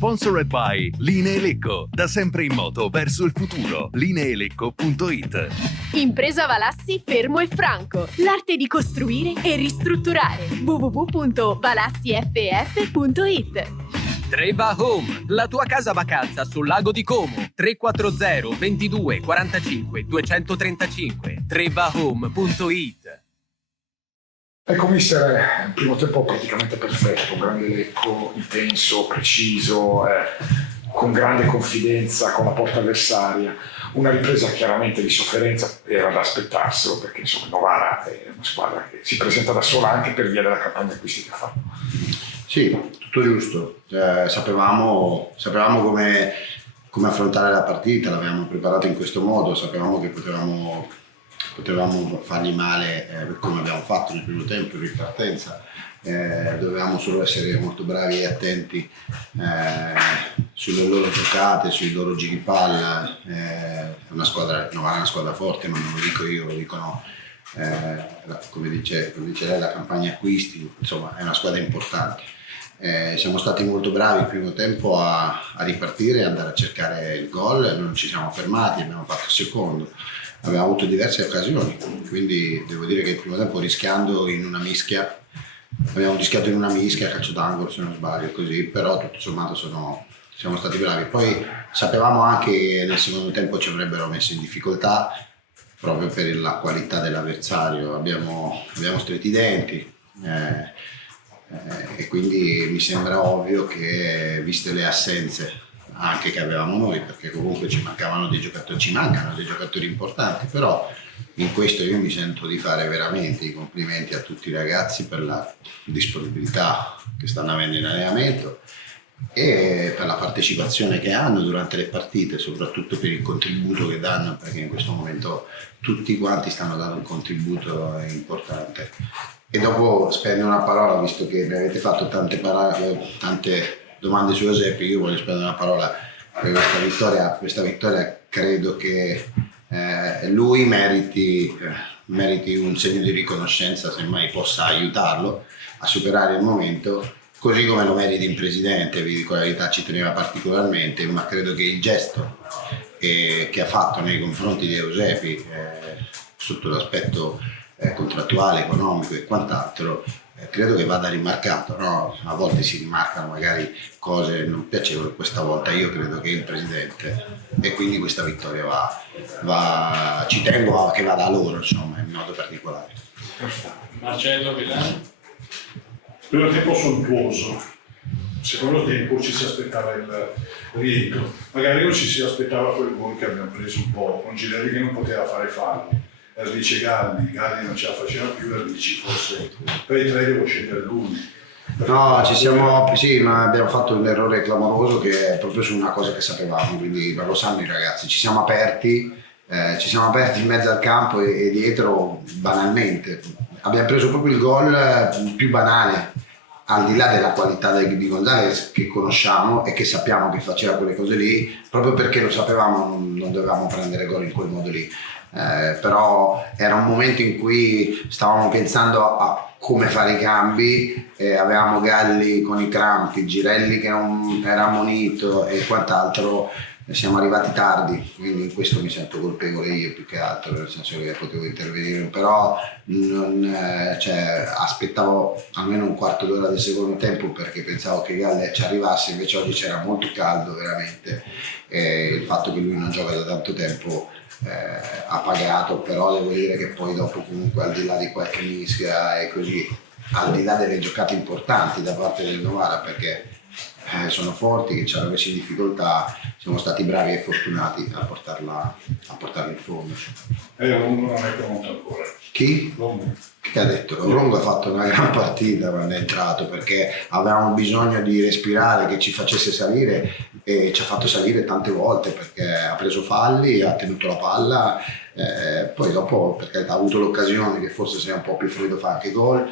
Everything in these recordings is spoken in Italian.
Sponsored by Linee Lecco, da sempre in moto verso il futuro. Lineelecco.it. Impresa Valassi Fermo e Franco, l'arte di costruire e ristrutturare. www.valassiff.it. Treva Home, la tua casa vacanza sul lago di Como. 340 22 45 235. trevahome.it. Ecco mister, il primo tempo praticamente perfetto, un grande Lecco, intenso, preciso, con grande confidenza con la porta avversaria. Una ripresa chiaramente di sofferenza era da aspettarselo, perché insomma Novara è una squadra che si presenta da sola anche per via della campagna acquisti che ha fatto. Sì, tutto giusto. Sapevamo come affrontare la partita, l'avevamo preparata in questo modo, sapevamo che potevamo fargli male come abbiamo fatto nel primo tempo in ripartenza. Dovevamo solo essere molto bravi e attenti sulle loro giocate, sui loro giri palla. Novara è una squadra forte, ma non lo dico io, lo dicono come dice lei, la campagna acquisti, insomma è una squadra importante. Siamo stati molto bravi il primo tempo a ripartire e andare a cercare il gol, non ci siamo fermati, abbiamo fatto il secondo, abbiamo avuto diverse occasioni, quindi devo dire che il primo tempo abbiamo rischiato in una mischia, calcio d'angolo se non sbaglio, così, però tutto sommato siamo stati bravi. Poi sapevamo anche che nel secondo tempo ci avrebbero messo in difficoltà proprio per la qualità dell'avversario, abbiamo stretti i denti. E quindi mi sembra ovvio che, viste le assenze anche che avevamo noi, perché comunque ci mancano dei giocatori importanti, però in questo io mi sento di fare veramente i complimenti a tutti i ragazzi per la disponibilità che stanno avendo in allenamento e per la partecipazione che hanno durante le partite, soprattutto per il contributo che danno, perché in questo momento tutti quanti stanno dando un contributo importante. E dopo spendo una parola, visto che mi avete fatto tante domande su Eusebio, io voglio spendere una parola per questa vittoria. Credo che lui meriti un segno di riconoscenza, semmai possa aiutarlo a superare il momento, così come lo merita il presidente. Vi dico la verità, ci teneva particolarmente, ma credo che il gesto che ha fatto nei confronti di Eusebio sotto l'aspetto contrattuale, economico e quant'altro, credo che vada rimarcato, no? A volte si rimarcano magari cose non piacevoli, questa volta io credo che il presidente, e quindi questa vittoria ci tengo che vada a loro, insomma, in modo particolare. Marcello Villani. Primo tempo sontuoso, secondo tempo ci si aspettava il rientro, magari non ci si aspettava quel gol che abbiamo preso un po', con Girelli che non poteva fare falli. Erlici Galli non ce la faceva più, Erlici forse per i tre devo scegliere lui. No, ma abbiamo fatto un errore clamoroso che è proprio su una cosa che sapevamo, quindi lo sanno i ragazzi, ci siamo aperti in mezzo al campo e dietro banalmente. Abbiamo preso proprio il gol più banale, al di là della qualità di Gonzalez che conosciamo e che sappiamo che faceva quelle cose lì, proprio perché lo sapevamo non dovevamo prendere gol in quel modo lì. Però era un momento in cui stavamo pensando a come fare i cambi, avevamo Galli con i crampi, Girelli che non era ammonito e quant'altro, siamo arrivati tardi, quindi in questo mi sento colpevole io più che altro, nel senso che potevo intervenire, però aspettavo almeno un quarto d'ora del secondo tempo perché pensavo che Galli ci arrivasse, invece oggi c'era molto caldo veramente, e il fatto che lui non gioca da tanto tempo ha pagato, però devo dire che poi dopo comunque, al di là di qualche mischia e così, al di là delle giocate importanti da parte del Novara, perché sono forti, che ci hanno messo in difficoltà, siamo stati bravi e fortunati a portarla in fondo. Longo non è pronto ancora. Chi? Longo. Che ha detto? Longo ha fatto una gran partita quando è entrato, perché avevamo bisogno di respirare, che ci facesse salire, e ci ha fatto salire tante volte perché ha preso falli, ha tenuto la palla, poi dopo perché ha avuto l'occasione che forse se è un po' più fluido fa anche gol,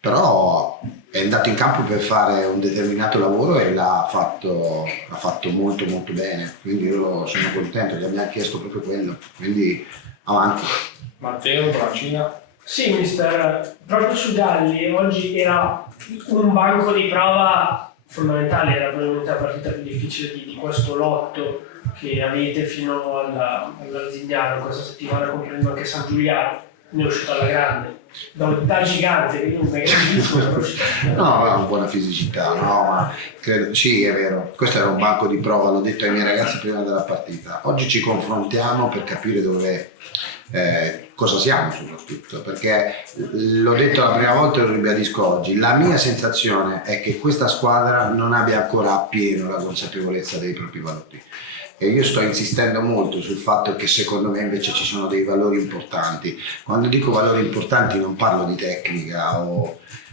però è andato in campo per fare un determinato lavoro e l'ha fatto molto molto bene, quindi io sono contento, gli abbiamo chiesto proprio quello, quindi avanti. Matteo Brancina. Sì, mister, proprio su Galli oggi era un banco di prova fondamentale, era probabilmente la partita più difficile di questo lotto che avete fino all'Arzignano questa settimana, comprendendo anche San Giuliano, ne è uscito alla grande, da gigante, quindi un grandissimo. No, ha una buona fisicità, no, ma credo, sì, è vero, questo era un banco di prova, l'ho detto ai miei ragazzi prima della partita. Oggi ci confrontiamo per capire dove, cosa siamo soprattutto, perché l'ho detto la prima volta e lo ribadisco oggi, la mia sensazione è che questa squadra non abbia ancora appieno la consapevolezza dei propri valori. E io sto insistendo molto sul fatto che secondo me invece ci sono dei valori importanti. Quando dico valori importanti non parlo di tecnica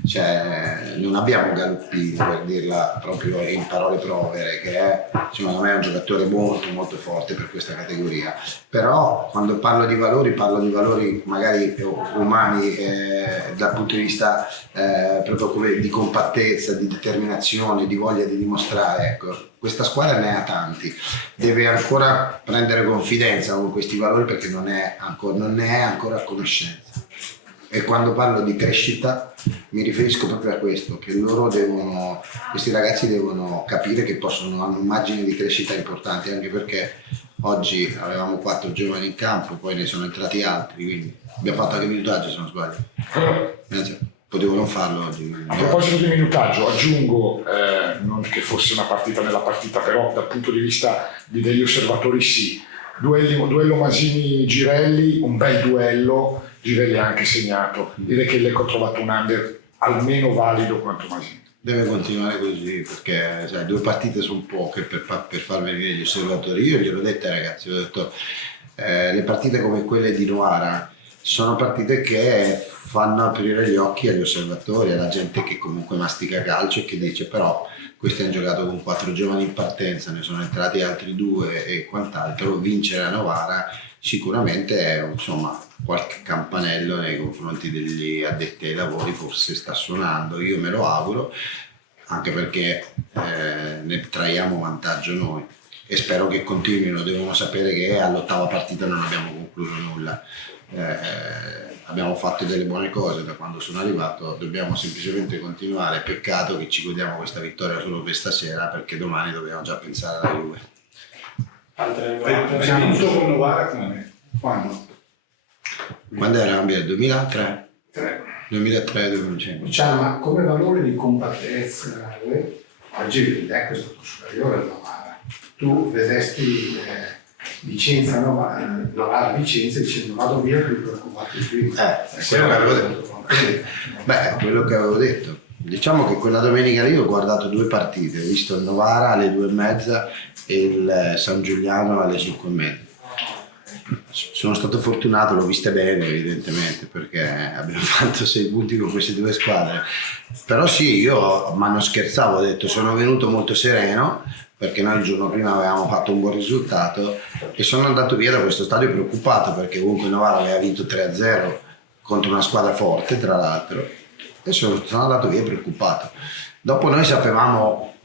cioè non abbiamo Galuppini, per dirla proprio in parole povere, che è secondo me un giocatore molto molto forte per questa categoria. Però quando parlo di valori magari umani, dal punto di vista proprio come di compattezza, di determinazione, di voglia di dimostrare, ecco. Questa squadra ne ha tanti, deve ancora prendere confidenza con questi valori perché non ne è ancora a conoscenza. E quando parlo di crescita mi riferisco proprio a questo, che questi ragazzi devono capire che hanno un margine di crescita importante, anche perché oggi avevamo 4 giovani in campo, poi ne sono entrati altri, quindi abbiamo fatto anche minutaggio se non sbaglio. Potevo non farlo oggi. A proposito di minutaggio, aggiungo, non che fosse una partita nella partita, però dal punto di vista degli osservatori sì, duello Masini-Girelli, un bel duello, Girelli ha anche segnato, direi che Lecco ha trovato un under almeno valido quanto Masini. Deve continuare così, perché sai, 2 partite sono poche per far venire gli osservatori. Io gliel'ho detto ai ragazzi, ho detto le partite come quelle di Novara sono partite che fanno aprire gli occhi agli osservatori, alla gente che comunque mastica calcio e che dice però questi hanno giocato con 4 giovani in partenza, ne sono entrati altri 2 e quant'altro, vincere a Novara sicuramente è insomma qualche campanello nei confronti degli addetti ai lavori, forse sta suonando, io me lo auguro, anche perché ne traiamo vantaggio noi e spero che continuino. Devono sapere che all'8ª partita non abbiamo concluso nulla. Abbiamo fatto delle buone cose da quando sono arrivato, dobbiamo semplicemente continuare. Peccato che ci godiamo questa vittoria solo questa sera, perché domani dobbiamo già pensare alla Juve. Hai vinto con Novara quando? Quando era? 2003? 2003-2005. Diciamo, ma come valore di compattezza, oggi il Lecco è stato superiore al Novara. Tu vedesti Novara Vicenza dicendo vado via più preoccupato di prima. Quello che avevo detto. Diciamo che quella domenica io ho guardato 2 partite, ho visto il Novara alle 2:30 e il San Giuliano alle 5:30. Sono stato fortunato, l'ho viste bene evidentemente, perché abbiamo fatto 6 punti con queste 2 squadre. Però sì, ma non scherzavo, ho detto sono venuto molto sereno, perché noi il giorno prima avevamo fatto un buon risultato e sono andato via da questo stadio preoccupato, perché comunque Novara aveva vinto 3-0 contro una squadra forte tra l'altro, e sono andato via preoccupato. Dopo noi sapevamo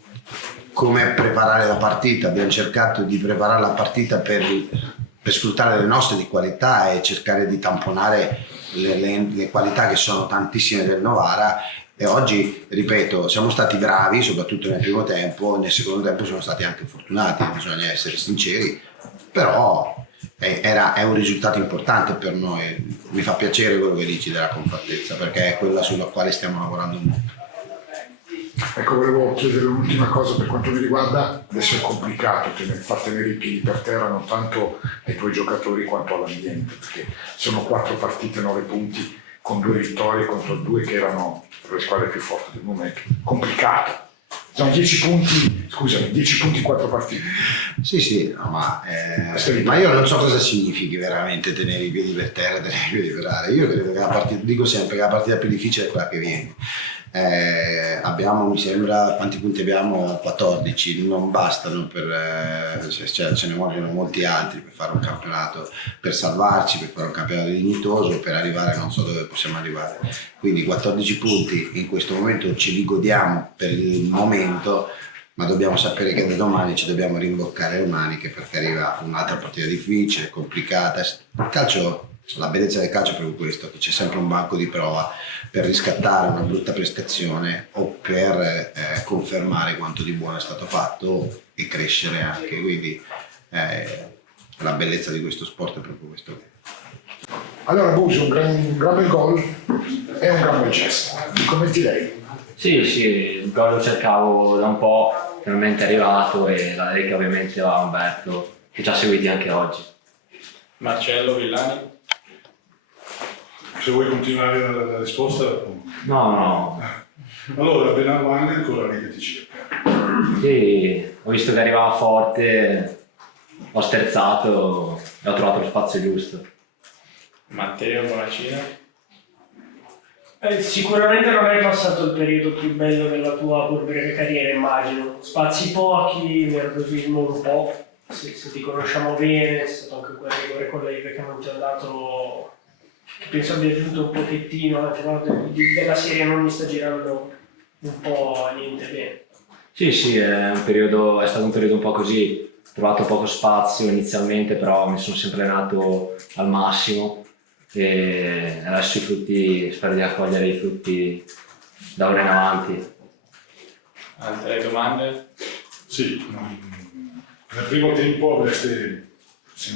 come preparare la partita, abbiamo cercato di preparare la partita per sfruttare le nostre di qualità e cercare di tamponare le qualità che sono tantissime del Novara. E oggi, ripeto, siamo stati bravi, soprattutto nel primo tempo, nel secondo tempo siamo stati anche fortunati, bisogna essere sinceri, però è un risultato importante per noi. Mi fa piacere quello che dici della compattezza, perché è quella sulla quale stiamo lavorando molto. Ecco, volevo chiedere un'ultima cosa per quanto mi riguarda. Adesso è complicato far tenere i piedi per terra non tanto ai tuoi giocatori quanto all'ambiente, perché sono 4 partite, 9 punti, con 2 vittorie contro 2 che erano le squadre più forti del momento. Complicato. Sono 10 punti, scusami, 10 punti in 4 partite. Sì, no, ma io non so cosa significhi veramente tenere i piedi per terra, tenere i piedi per aria. Io credo che dico sempre che la partita più difficile è quella che viene. Abbiamo, mi sembra, quanti punti abbiamo? 14, non bastano ce ne vogliono molti altri per fare un campionato, per salvarci, per fare un campionato dignitoso, per arrivare non so dove possiamo arrivare. Quindi 14 punti in questo momento ce li godiamo per il momento, ma dobbiamo sapere che da domani ci dobbiamo rimboccare le maniche, perché arriva un'altra partita difficile, complicata. Il calcio, la bellezza del calcio è proprio questo, che c'è sempre un banco di prova. per riscattare una brutta prestazione o per confermare quanto di buono è stato fatto e crescere anche. Quindi la bellezza di questo sport è proprio questo. Allora Buso, un gran bel gol e un gran bel gesto. Commenti lei? Sì, il gol lo cercavo da un po', finalmente è arrivato, e la dedica ovviamente a Umberto, che ci ha seguiti anche oggi. Marcello Villani. Se vuoi continuare la risposta. No. Allora, Benavani ancora lì che ti cerca. Sì, ho visto che arrivava forte, ho sterzato e ho trovato lo spazio giusto. Matteo Bonacina. Sicuramente non hai passato il periodo più bello della tua pur breve carriera, immagino. Spazi pochi, nervosismo un po'. Se ti conosciamo bene, c'è stato anche quel rigore con la Juve che non ti ha dato, che penso abbia aggiunto un pochettino, anche no? Della serie non mi sta girando un po' niente bene. Sì, è stato un periodo un po' così, ho trovato poco spazio inizialmente, però mi sono sempre allenato al massimo e adesso spero di accogliere i frutti da ora in avanti. Altre domande? Sì, nel primo tempo avreste,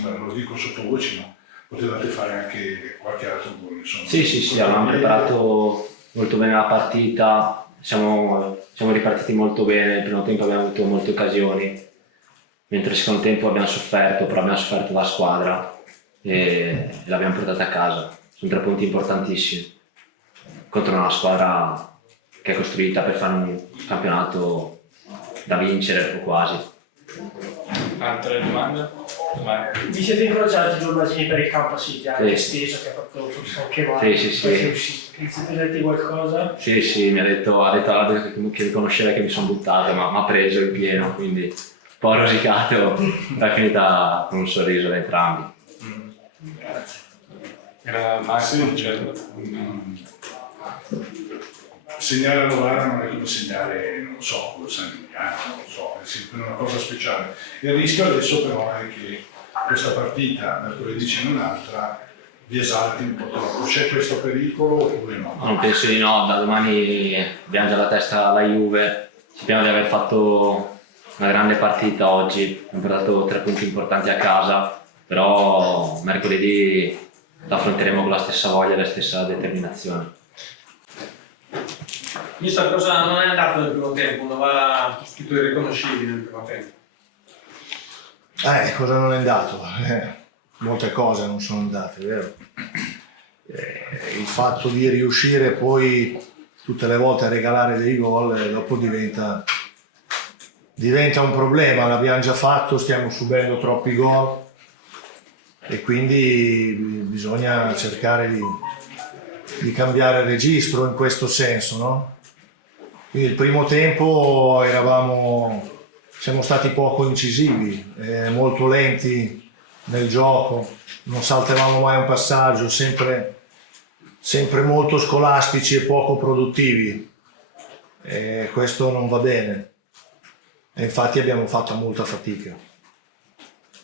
lo dico sottovoce, ma potevate fare anche qualche altro gol. Sì, abbiamo preparato molto bene la partita, siamo ripartiti molto bene, nel primo tempo abbiamo avuto molte occasioni, mentre nel secondo tempo abbiamo sofferto, però abbiamo sofferto la squadra e l'abbiamo portata a casa. Sono 3 punti importantissimi contro una squadra che è costruita per fare un campionato da vincere o quasi. Altre domande? Vi siete incrociati 2 basini per il campo City, anche Sì. steso che ha fatto forse anche male. Sì. È uscito. Vi siete detti qualcosa? Sì, mi ha detto all'arbitro che riconosceva che mi sono buttato, ma mi ha preso in pieno, quindi un po' rosicato, è finita con un sorriso da entrambi. Grazie. Era Marcello. Segnare a Novara non è come segnare, non so, quello San Giuliano, non so, è sempre una cosa speciale. Il rischio adesso però è che questa partita, mercoledì c'è un'altra, vi esalti un po' troppo. C'è questo pericolo oppure no? Non penso di no, da domani abbiamo già la testa alla Juve, sappiamo di aver fatto una grande partita oggi, abbiamo portato 3 punti importanti a casa, però mercoledì l'affronteremo con la stessa voglia e la stessa determinazione. Mister, cosa non è andato nel primo tempo? Novara tutto irriconoscibile nel primo tempo. Cosa non è andato? Molte cose non sono andate, vero? Il fatto di riuscire poi tutte le volte a regalare dei gol dopo diventa un problema. L'abbiamo già fatto, stiamo subendo troppi gol e quindi bisogna cercare di cambiare registro in questo senso, no? Quindi il primo tempo siamo stati poco incisivi, molto lenti nel gioco, non saltavamo mai un passaggio, sempre molto scolastici e poco produttivi. Questo non va bene e infatti abbiamo fatto molta fatica.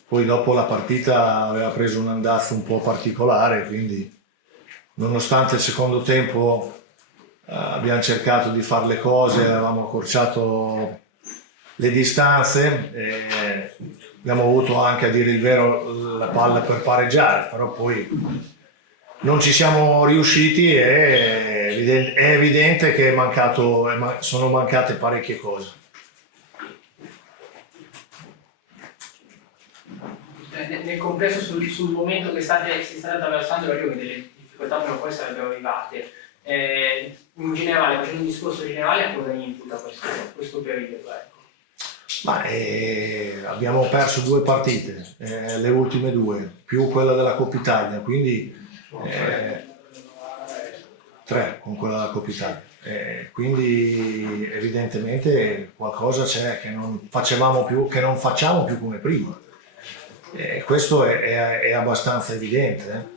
Poi dopo la partita aveva preso un andazzo un po' particolare, quindi nonostante il secondo tempo abbiamo cercato di fare le cose, avevamo accorciato le distanze, abbiamo avuto anche, a dire il vero, la palla per pareggiare, però poi non ci siamo riusciti e è evidente che sono mancate parecchie cose. Nel complesso sul momento che si state attraversando la Juve, delle difficoltà prima o poi sarebbero arrivate. In generale, facendo un discorso generale, a cosa imputa questo periodo? Abbiamo perso 2 partite, le ultime 2, più quella della Coppa Italia, quindi 3 con quella della Coppa Italia. Quindi evidentemente qualcosa c'è che non facciamo più come prima. Questo è abbastanza evidente.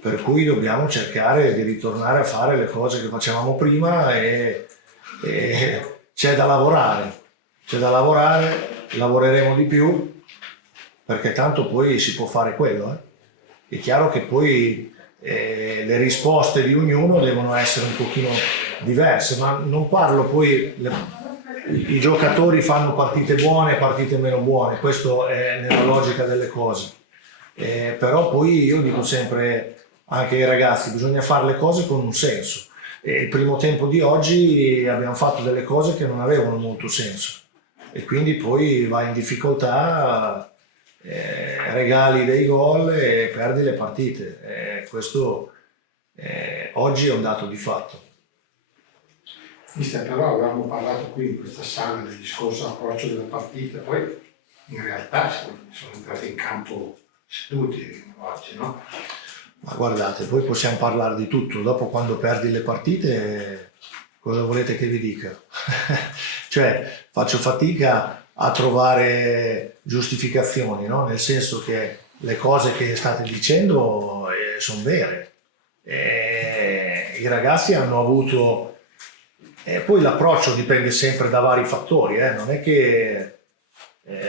Per cui dobbiamo cercare di ritornare a fare le cose che facevamo prima e c'è da lavorare, lavoreremo di più perché tanto poi si può fare quello. È chiaro che poi le risposte di ognuno devono essere un pochino diverse, ma non parlo poi, i giocatori fanno partite buone e partite meno buone, questo è nella logica delle cose, però poi io dico sempre anche ai ragazzi, bisogna fare le cose con un senso. E il primo tempo di oggi abbiamo fatto delle cose che non avevano molto senso e quindi poi vai in difficoltà, regali dei gol e perdi le partite. Questo oggi è un dato di fatto. Mister, però avevamo parlato qui in questa sala del discorso approccio della partita, poi in realtà sono entrati in campo seduti oggi, no? Ma guardate, poi possiamo parlare di tutto, dopo quando perdi le partite cosa volete che vi dica? Cioè faccio fatica a trovare giustificazioni, no? Nel senso che le cose che state dicendo sono vere. I ragazzi hanno avuto... poi l'approccio dipende sempre da vari fattori, non è che...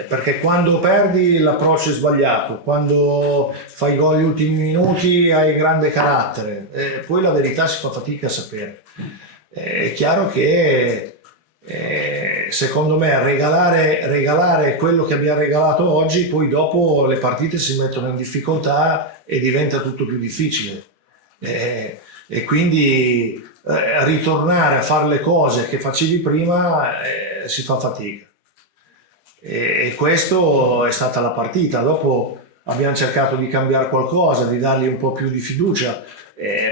perché quando perdi l'approccio è sbagliato, quando fai gol gli ultimi minuti hai grande carattere, poi la verità si fa fatica a sapere. È chiaro che secondo me regalare quello che abbiamo regalato oggi, poi dopo le partite si mettono in difficoltà e diventa tutto più difficile. E quindi ritornare a fare le cose che facevi prima si fa fatica. E questo è stata la partita. Dopo abbiamo cercato di cambiare qualcosa, di dargli un po' più di fiducia,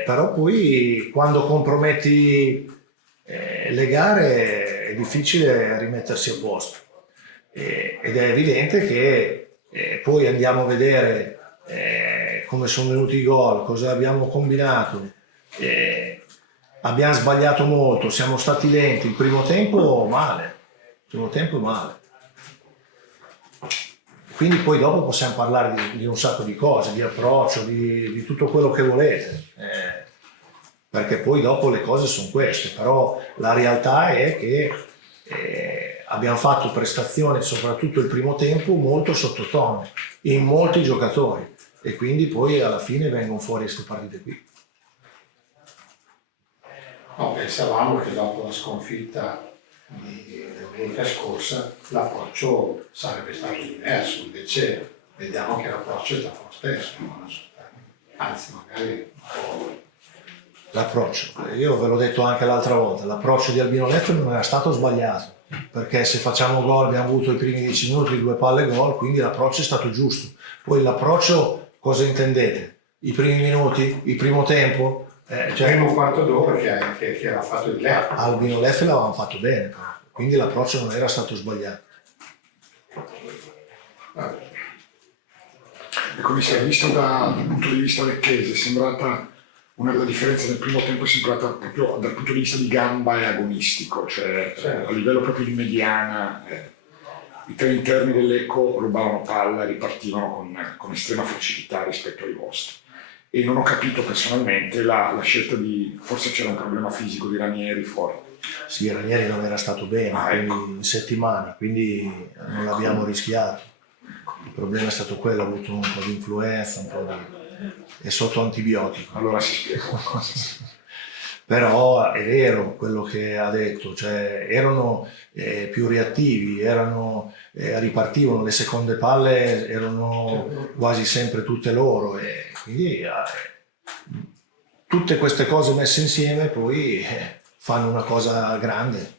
però poi quando comprometti le gare è difficile rimettersi a posto, ed è evidente che poi andiamo a vedere come sono venuti i gol, cosa abbiamo combinato. Abbiamo sbagliato molto, siamo stati lenti, il primo tempo male. Quindi poi dopo possiamo parlare di un sacco di cose, di approccio, di tutto quello che volete, perché poi dopo le cose sono queste, però la realtà è che abbiamo fatto prestazioni, soprattutto il primo tempo, molto sottotono in molti giocatori e quindi poi alla fine vengono fuori queste partite qui. No, pensavamo che dopo la sconfitta di domenica scorsa l'approccio sarebbe stato diverso, invece vediamo che l'approccio è stato lo stesso, anzi magari un po'. L'approccio, io ve l'ho detto anche l'altra volta, l'approccio di Albino Leffe non era stato sbagliato, perché se facciamo gol abbiamo avuto i primi 10 minuti 2 palle gol, quindi l'approccio è stato giusto. Poi l'approccio cosa intendete? I primi minuti? Il primo tempo? Il primo quarto d'ora che era fatto il Leffe. Albino Leffe l'avevamo fatto bene, quindi l'approccio non era stato sbagliato. Commissario, visto dal punto di vista lecchese, è sembrata la differenza nel primo tempo è sembrata proprio dal punto di vista di gamba e agonistico, cioè a livello proprio di mediana. I tre interni del Lecco rubavano palla e ripartivano con estrema facilità rispetto ai vostri. E non ho capito personalmente la scelta di... forse c'era un problema fisico di Ranieri forte. Sì, Ranieri non era stato bene, quindi in settimana, quindi non l'abbiamo rischiato. Il problema è stato quello, ha avuto un po' di influenza, un po' di... è sotto antibiotico. Allora si spiega. Però è vero quello che ha detto, cioè erano più reattivi, ripartivano, le seconde palle erano quasi sempre tutte loro e quindi tutte queste cose messe insieme poi fanno una cosa grande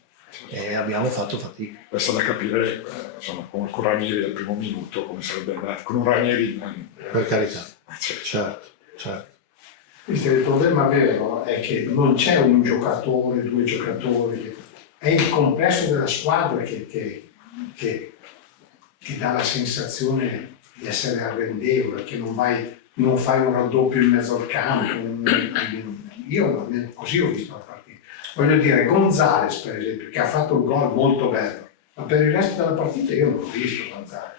e abbiamo fatto fatica. Resta da capire insomma, con Ranieri dal primo minuto come sarebbe andato, con un Ranieri... Per carità, certo. Il problema vero è che non c'è un giocatore, due giocatori, è il complesso della squadra che dà la sensazione di essere arrendevole, che non fai un raddoppio in mezzo al campo. Io così ho visto la partita. Voglio dire, Gonzalez per esempio, che ha fatto un gol molto bello, ma per il resto della partita io non l'ho visto Gonzalez.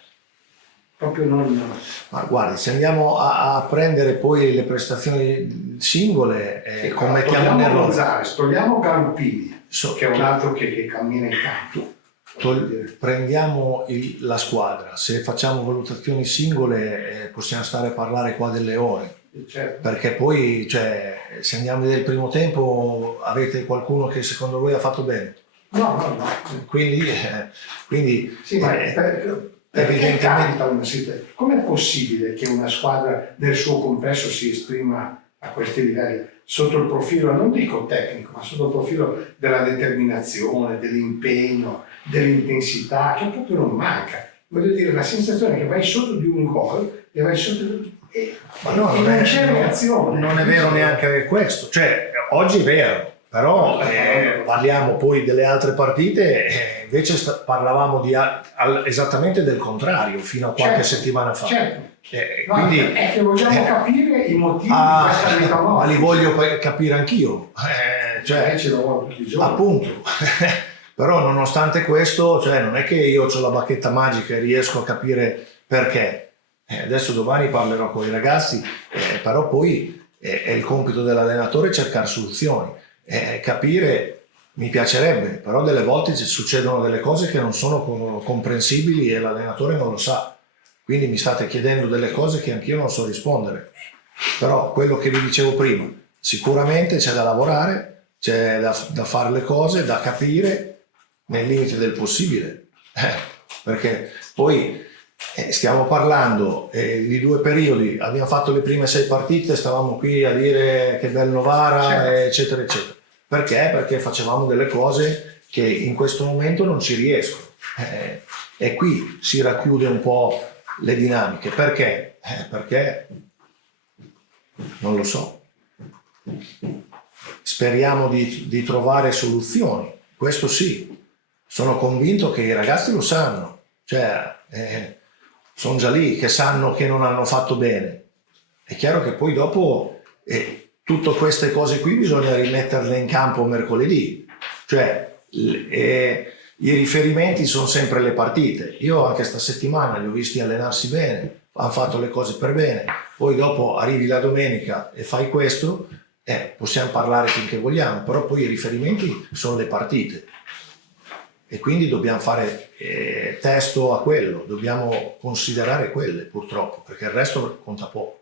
Proprio non... Ma guardi, se andiamo a prendere poi le prestazioni singole, commettiamo un errore. Gonzalez, togliamo Garuppini, che è un altro che cammina in campo. Prendiamo la squadra, se facciamo valutazioni singole possiamo stare a parlare qua delle ore. Certo. Perché poi, cioè, se andiamo del primo tempo, avete qualcuno che secondo voi ha fatto bene? No. Quindi Sì, ma perché capita una situazione? Com'è possibile che una squadra del suo complesso si esprima a questi livelli? Sotto il profilo, non dico tecnico, ma sotto il profilo della determinazione, dell'impegno, dell'intensità, che proprio non manca. Voglio dire, la sensazione che vai sotto di un gol e vai sotto ma no, e non c'è reazione. Non è vero neanche questo, cioè oggi è vero, però parliamo poi delle altre partite, invece parlavamo esattamente del contrario fino a qualche settimana fa. Certo. Quindi, è che vogliamo capire i motivi di questa metamorfosi. Ma li voglio capire anch'io, cioè, ce lo voglio tutti i giorni. appunto. Però nonostante questo, cioè, non è che io ho la bacchetta magica e riesco a capire perché. Adesso domani parlerò con i ragazzi, però poi è il compito dell'allenatore cercare soluzioni, capire, mi piacerebbe, però delle volte succedono delle cose che non sono comprensibili e l'allenatore non lo sa. Quindi mi state chiedendo delle cose che anch'io non so rispondere. Però quello che vi dicevo prima, sicuramente c'è da lavorare, c'è da fare le cose, da capire nel limite del possibile. Perché poi stiamo parlando di 2 periodi, abbiamo fatto le prime 6 partite, stavamo qui a dire che bel Novara, eccetera, eccetera. Perché? Perché facevamo delle cose che in questo momento non ci riescono. E qui si racchiude un po' le dinamiche. Perché? Perché non lo so. Speriamo di trovare soluzioni. Questo sì. Sono convinto che i ragazzi lo sanno. Cioè, sono già lì che sanno che non hanno fatto bene. È chiaro che poi dopo tutte queste cose qui bisogna rimetterle in campo mercoledì. Cioè, i riferimenti sono sempre le partite. Io anche sta settimana li ho visti allenarsi bene, hanno fatto le cose per bene. Poi dopo arrivi la domenica e fai questo, possiamo parlare finché vogliamo, però poi i riferimenti sono le partite. E quindi dobbiamo fare testo a quello, dobbiamo considerare quelle purtroppo, perché il resto conta poco.